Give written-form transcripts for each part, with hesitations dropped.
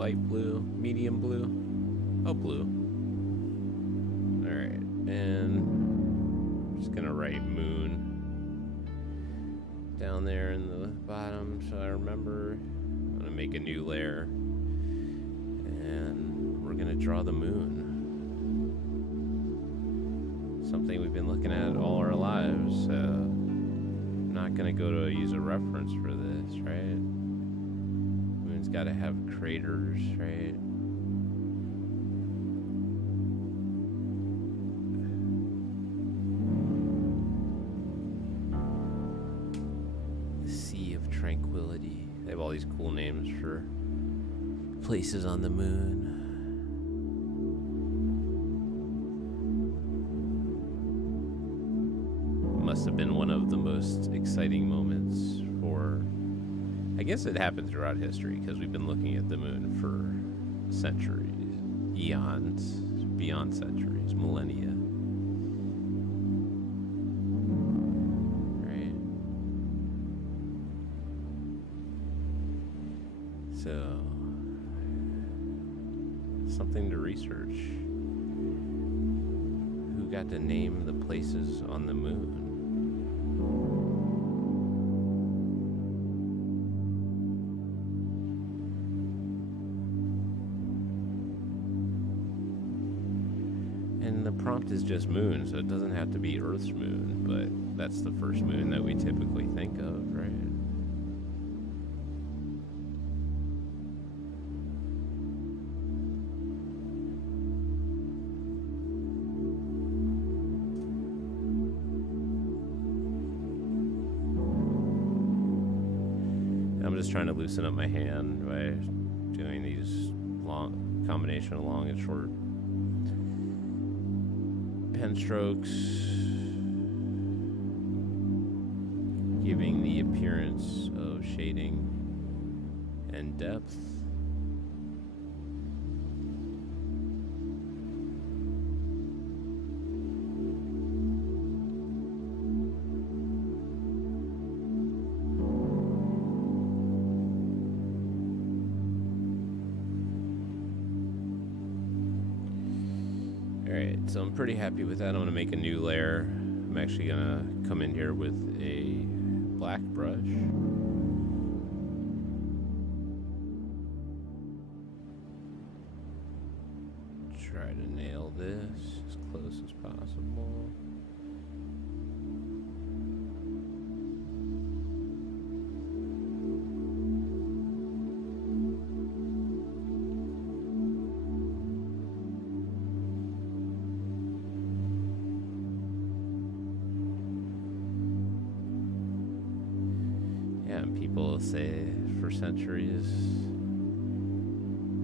light blue, medium blue. Oh, blue. Alright, and I'm just gonna write moon down there in the bottom so I remember. I'm gonna make a new layer, and we're gonna draw the moon. Something we've been looking at all our lives. I'm not gonna go to use a reference for this, right? Moon's gotta have craters, right? The Sea of Tranquility. They have all these cool names for places on the moon. Must have been one of the most exciting moments for, I guess it happened throughout history because we've been looking at the moon for centuries, eons, beyond centuries, millennia. Right? So, something to research. Who got to name the places on the moon? And the prompt is just moon, so it doesn't have to be Earth's moon, but that's the first moon that we typically think of, right? I'm just trying to loosen up my hand by doing these long combination of long and short pen strokes, giving the appearance of shading and depth. Alright, so I'm pretty happy with that. I'm going to make a new layer. I'm actually going to come in here with a black brush. Try to nail this as close as possible. And people say for centuries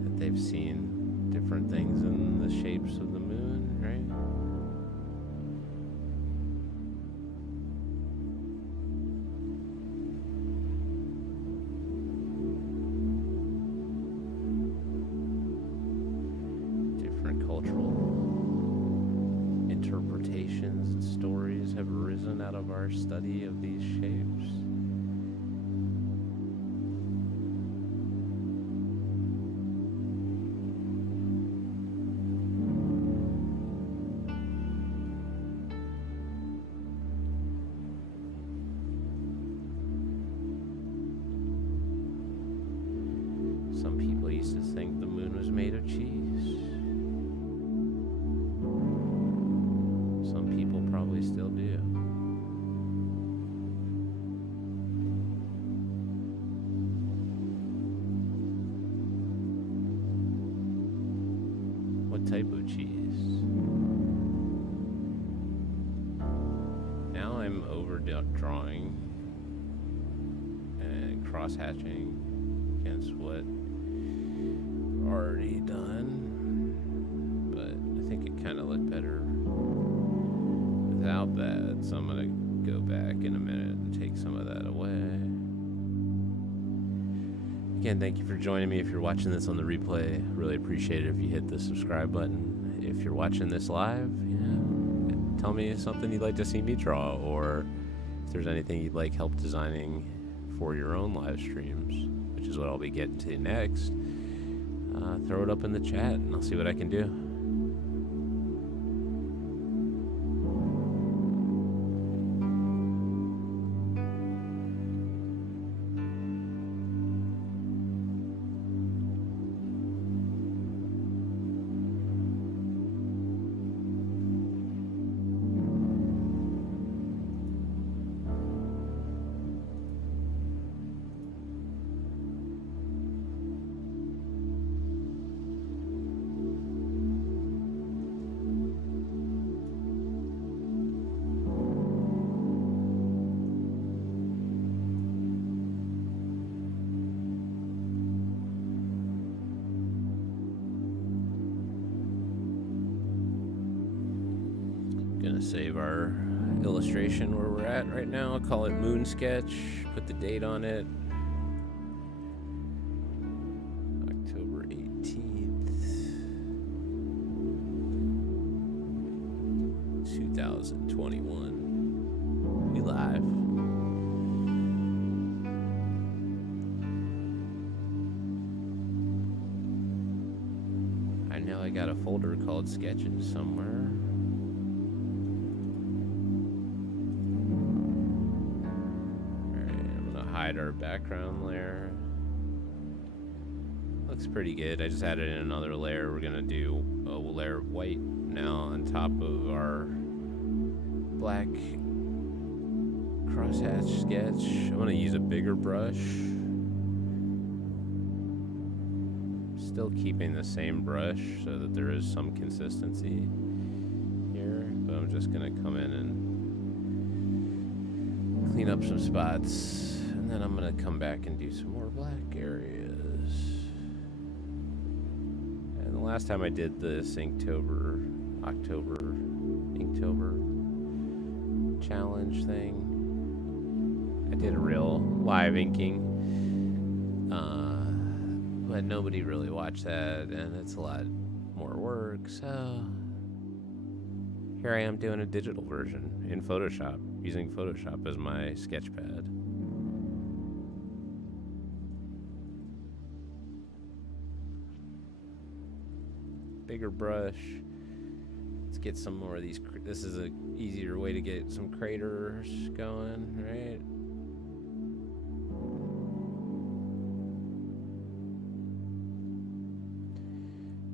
that they've seen different things in the shapes of the moon, right? Different cultural interpretations and stories have arisen out of our study of these shapes. Some people used to think the moon was made of cheese. Some people probably still do. What type of cheese? Now I'm overdrawing and cross-hatching against what already done, but I think it kind of looked better without that, so I'm gonna go back in a minute and take some of that away. Again, thank you for joining me. If you're watching this on the replay, really appreciate it if you hit the subscribe button. If you're watching this live, tell me something you'd like to see me draw, or if there's anything you'd like help designing for your own live streams, which is what I'll be getting to next. throw it up in the chat and I'll see what I can do. Gonna save our illustration where we're at right now. I'll call it Moon Sketch. Put the date on it. October 18th, 2021. We live. I know I got a folder called Sketches somewhere. Hide our background layer. Looks pretty good. I just added in another layer. We're gonna do a layer of white now on top of our black crosshatch sketch. I'm gonna use a bigger brush. Still keeping the same brush so that there is some consistency here, but I'm just gonna come in and clean up some spots. And then I'm going to come back and do some more black areas. And the last time I did this Inktober challenge thing, I did a real live inking. But nobody really watched that, and it's a lot more work, so here I am doing a digital version in Photoshop, using Photoshop as my sketch pad. Bigger brush. Let's get some more of these. This is a easier way to get some craters going, right?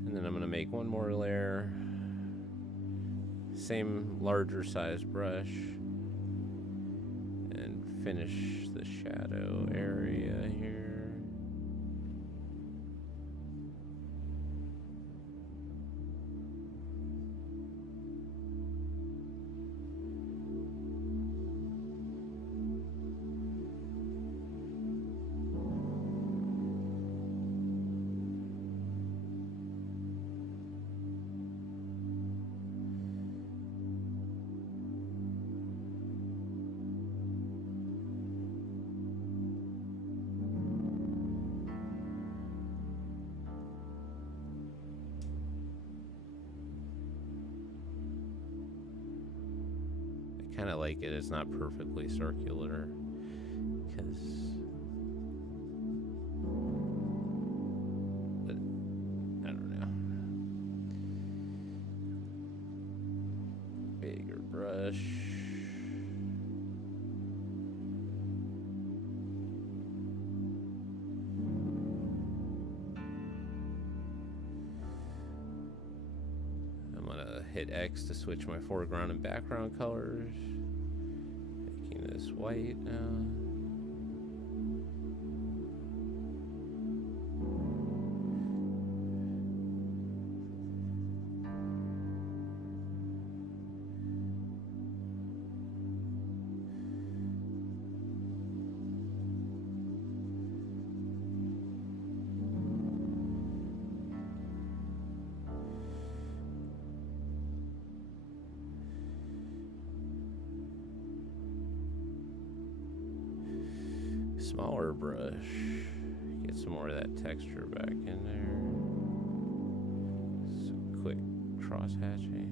And then I'm gonna make one more layer. Same larger size brush. And finish the shadow area here. Kind of like it. It's not perfectly circular because I don't know. Bigger brush. Hit X to switch my foreground and background colors. Making this white now. Smaller brush, get some more of that texture back in there. Some quick cross hatching.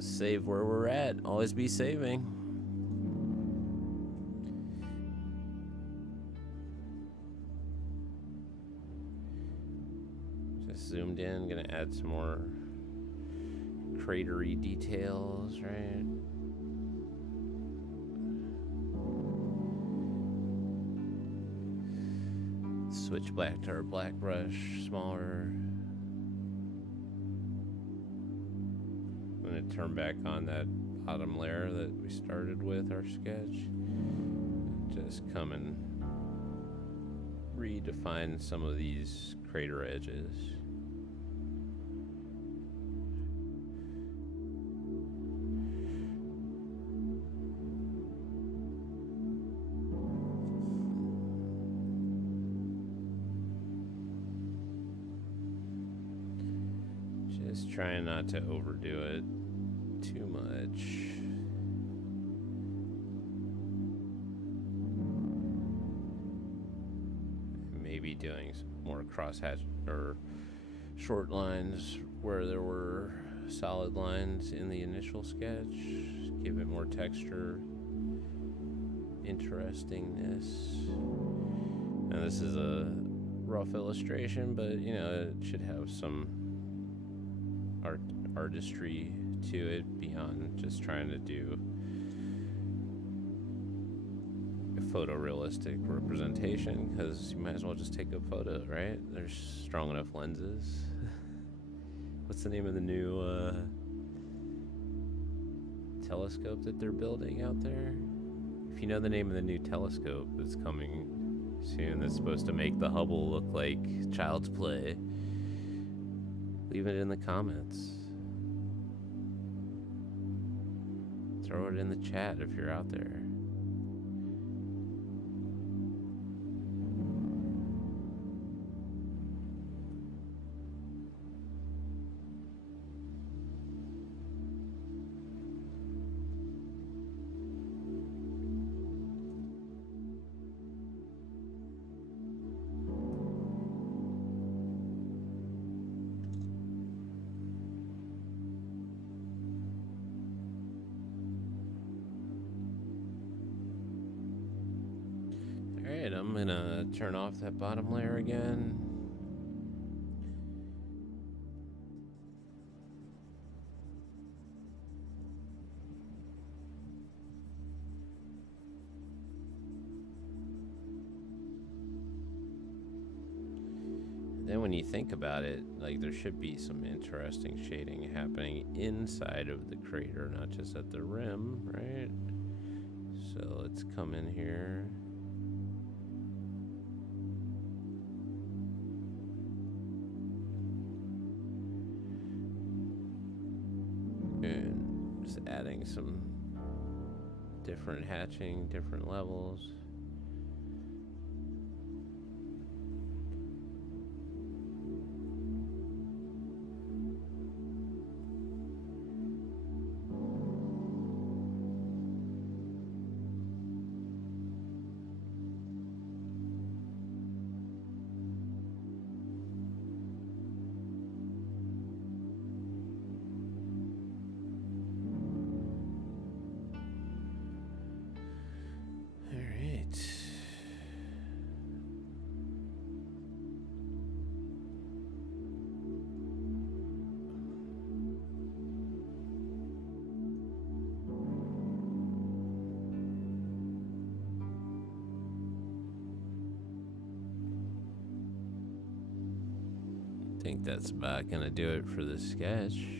Let's save where we're at. Always be saving. Just zoomed in. Gonna add some more cratery details, right? Switch back to our black brush, smaller. I'm gonna turn back on that bottom layer that we started with our sketch. Just come and redefine some of these crater edges. Just trying not to overdo it too much. Maybe doing some more crosshatch or short lines where there were solid lines in the initial sketch. Give it more texture, interestingness. And this is a rough illustration, but you know, it should have some artistry to it beyond just trying to do a photorealistic representation, because you might as well just take a photo, right? There's strong enough lenses. What's the name of the new telescope that they're building out there? If you know the name of the new telescope that's coming soon, that's supposed to make the Hubble look like child's play, leave it in the comments. Throw it in the chat if you're out there. Alright, I'm gonna turn off that bottom layer again. Then when you think about it, like, there should be some interesting shading happening inside of the crater, not just at the rim, right? So let's come in here. And just adding some different hatching, different levels. I think that's about gonna do it for the sketch.